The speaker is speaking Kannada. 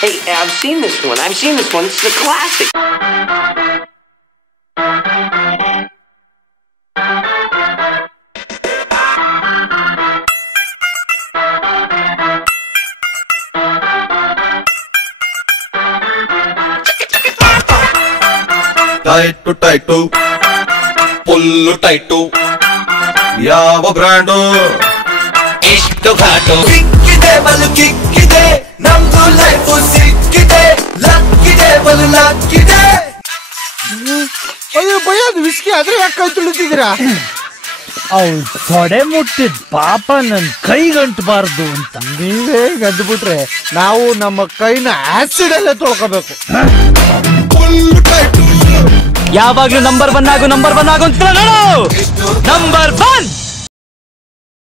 Hey, I've seen this one. This is a classic. Tight full tight ಯಾವ ಬ್ರ್ಯಾಂಡು ಎಷ್ಟು ಘಾಟು ಸಿಕ್ಕಿದೆ ಬಲು ಕಿಕ್ಕಿದೆ ನಮ್ದು ಲೈಫು ಸಿಕ್ಕಿದೆ ಲಕ್ಕಿದೆ ಬಲು ಲಕ್ಕಿದೆ. ಅಯ್ಯೋ ಭಯ, ಅದು ವಿಸ್ಕಿ ಆದ್ರೆ ಯಾಕೆ ಕೈ ತುಳಿತಿದ್ದೀರಾ? ಅವ್ಳು ತೊಡೆ ಮುಟ್ಟಿದ್ ಪಾಪ ನನ್ ಕೈಗಂಟಬಾರ್ದು ಅಂತ. ನೀವೇ ಗಂದ್ಬಿಟ್ರೆ ನಾವು ನಮ್ಮ ಕೈನ ಆಸಿಡ್ ಅಲ್ಲೇ ತೊಳ್ಕೋಬೇಕು. ಯಾವಾಗ್ಲೂ ನಂಬರ್ 1 ಆಗು ಅಂತ ನೋಡು. ನಂಬರ್ 1